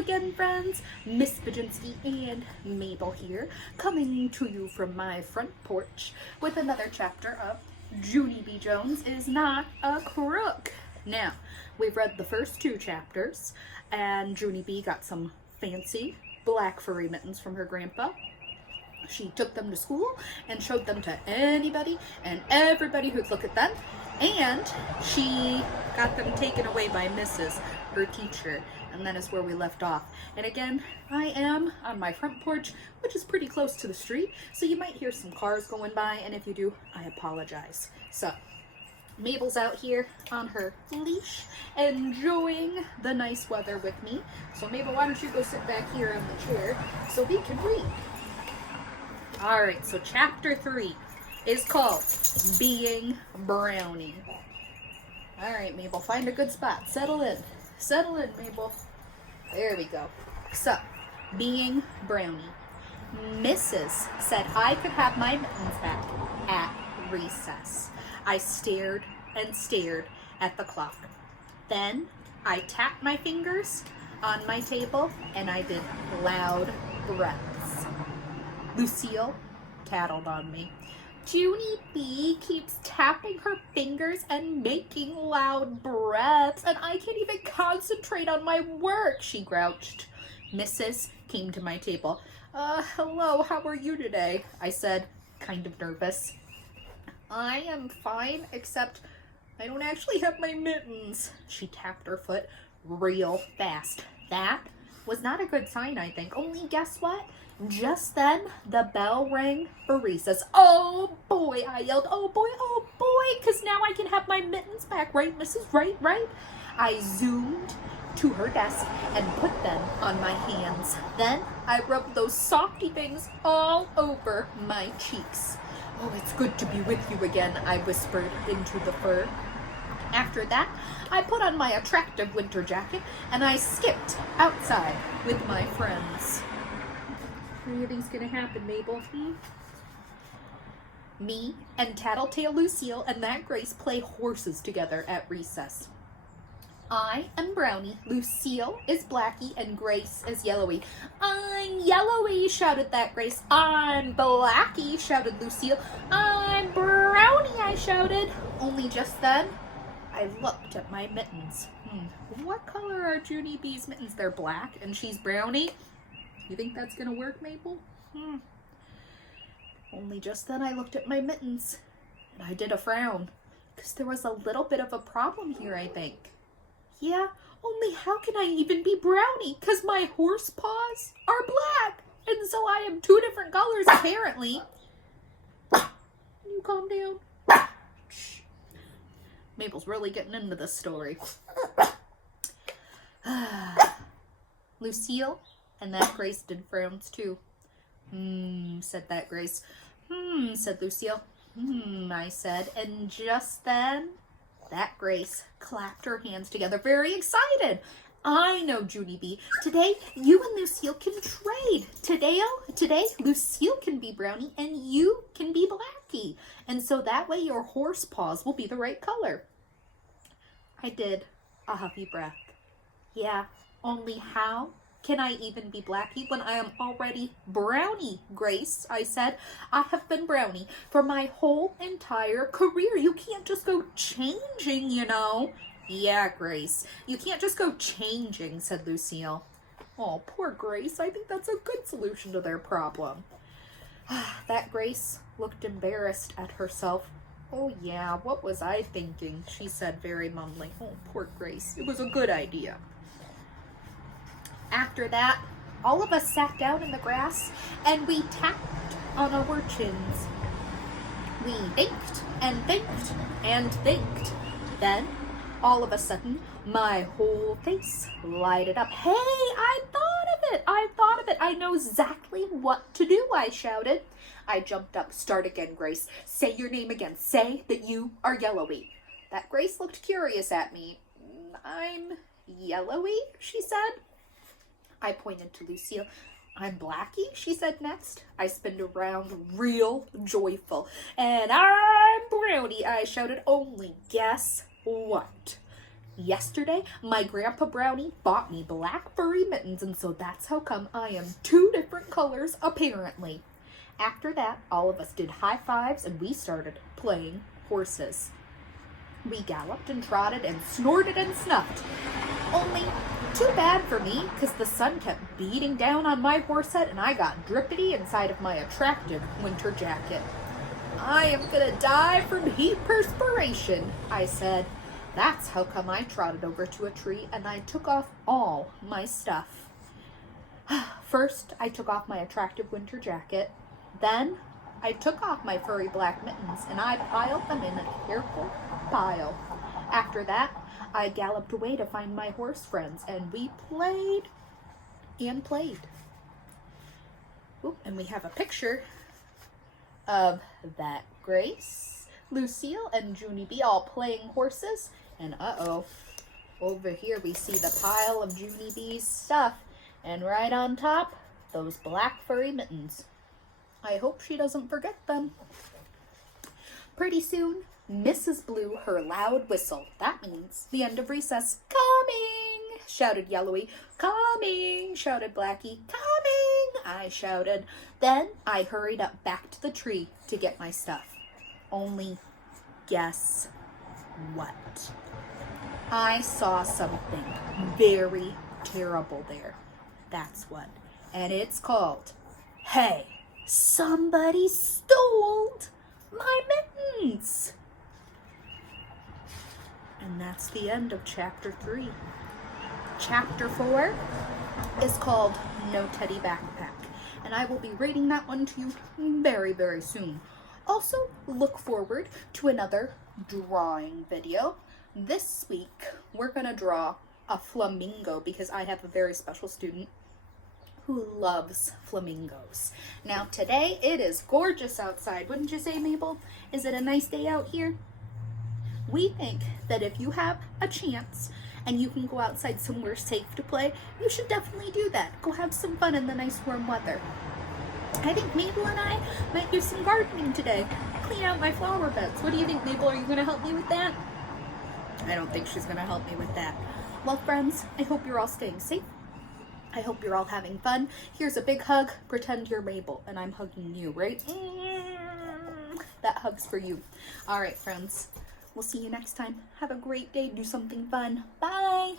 again, friends. Miss Baginski and Mabel here, coming to you from my front porch with another chapter of Junie B. Jones is Not a Crook. Now, we've read the first two chapters, and Junie B got some fancy black furry mittens from her grandpa. She took them to school and showed them to anybody and everybody who'd look at them. And she got them taken away by Mrs., her teacher. And that is where we left off. And again, I am on my front porch, which is pretty close to the street. So you might hear some cars going by. And if you do, I apologize. So Mabel's out here on her leash, enjoying the nice weather with me. So Mabel, why don't you go sit back here on the chair so we can read. All right, so chapter 3 is called Being Brownie. All right, Mabel, find a good spot. Settle in. Settle in, Mabel. There we go. So, Being Brownie. Mrs. said I could have my mittens back at recess. I stared and stared at the clock. Then I tapped my fingers on my table and I did loud breaths. Lucille tattled on me. Junie B keeps tapping her fingers and making loud breaths, and I can't even concentrate on my work, she grouched. Mrs. came to my table. Hello, how are you today? I said, kind of nervous. I am fine, except I don't actually have my mittens. She tapped her foot real fast. That was not a good sign, I think. Only guess what? Just then, the bell rang for recess. Oh boy, I yelled, oh boy, because now I can have my mittens back, right, Mrs. Right? I zoomed to her desk and put them on my hands. Then I rubbed those softy things all over my cheeks. Oh, it's good to be with you again, I whispered into the fur. After that, I put on my attractive winter jacket and I skipped outside with my friends. What do you think's gonna happen, Mabel? Me and Tattletale Lucille and that Grace play horses together at recess. I am Brownie, Lucille is Blackie, and Grace is Yellowy. I'm Yellowy, shouted that Grace. I'm Blackie, shouted Lucille. I'm Brownie, I shouted. Only just then, I looked at my mittens. What color are Junie B's mittens? They're black, and she's Brownie. You think that's gonna work, Mabel? Only just then I looked at my mittens, and I did a frown, because there was a little bit of a problem here, I think. Yeah, only how can I even be Brownie? Because my horse paws are black, and so I am two different colors, apparently. Can you calm down? Shh. Mabel's really getting into this story. Lucille and that Grace did frowns too. Said that Grace. Said Lucille. I said. And just then, that Grace clapped her hands together, very excited. I know, Junie B. Today, you and Lucille can trade. Today, Lucille can be Brownie and you can be Blackie. And so that way your horse paws will be the right color. I did a huffy breath. Yeah, only how can I even be Blackie when I am already Brownie, Grace? I said. I have been Brownie for my whole entire career. You can't just go changing, you know. Yeah, Grace. You can't just go changing, said Lucille. Oh, poor Grace. I think that's a good solution to their problem. That Grace looked embarrassed at herself. Oh, yeah, what was I thinking? She said, very mumbling. Oh, poor Grace. It was a good idea. After that, all of us sat down in the grass and we tapped on our chins. We thanked and thanked and thanked. Then, all of a sudden, my whole face lighted up. Hey, I thought of it! I know exactly what to do, I shouted. I jumped up. Start again, Grace. Say your name again. Say that you are Yellowy. That Grace looked curious at me. I'm Yellowy, she said. I pointed to Lucille. I'm Blackie, she said next. I spinned around real joyful. And I'm Brownie, I shouted. Only guess what? Yesterday, my Grandpa Brownie bought me black furry mittens, and so that's how come I am 2 different colors, apparently. After that, all of us did high fives and we started playing horses. We galloped and trotted and snorted and snuffed. Only too bad for me, because the sun kept beating down on my horse head and I got drippity inside of my attractive winter jacket. I am gonna die from heat perspiration, I said. That's how come I trotted over to a tree and I took off all my stuff. First, I took off my attractive winter jacket. Then, I took off my furry black mittens and I piled them in a careful pile. After that, I galloped away to find my horse friends and we played and played. Ooh, and we have a picture of that Grace, Lucille, and Junie B all playing horses. And uh-oh, over here we see the pile of Junie B's stuff. And right on top, those black furry mittens. I hope she doesn't forget them. Pretty soon, Mrs. blew her loud whistle. That means the end of recess. Coming, shouted Yellowy. Coming, shouted Blackie. Coming, I shouted. Then I hurried up back to the tree to get my stuff. Only guess what? I saw something very terrible there. That's what. And it's called, hey, somebody stole my mittens. And that's the end of chapter 3. Chapter 4 is called No Teddy Backpack. And I will be reading that one to you very, very soon. Also, look forward to another drawing video. This week, we're going to draw a flamingo because I have a very special student who loves flamingos. Now, today, it is gorgeous outside. Wouldn't you say, Mabel? Is it a nice day out here? We think that if you have a chance and you can go outside somewhere safe to play, you should definitely do that. Go have some fun in the nice warm weather. I think Mabel and I might do some gardening today. Clean out my flower beds. What do you think, Mabel? Are you going to help me with that? I don't think she's going to help me with that. Well, friends, I hope you're all staying safe. I hope you're all having fun. Here's a big hug. Pretend you're Mabel, and I'm hugging you, right? That hug's for you. All right, friends. We'll see you next time. Have a great day. Do something fun. Bye.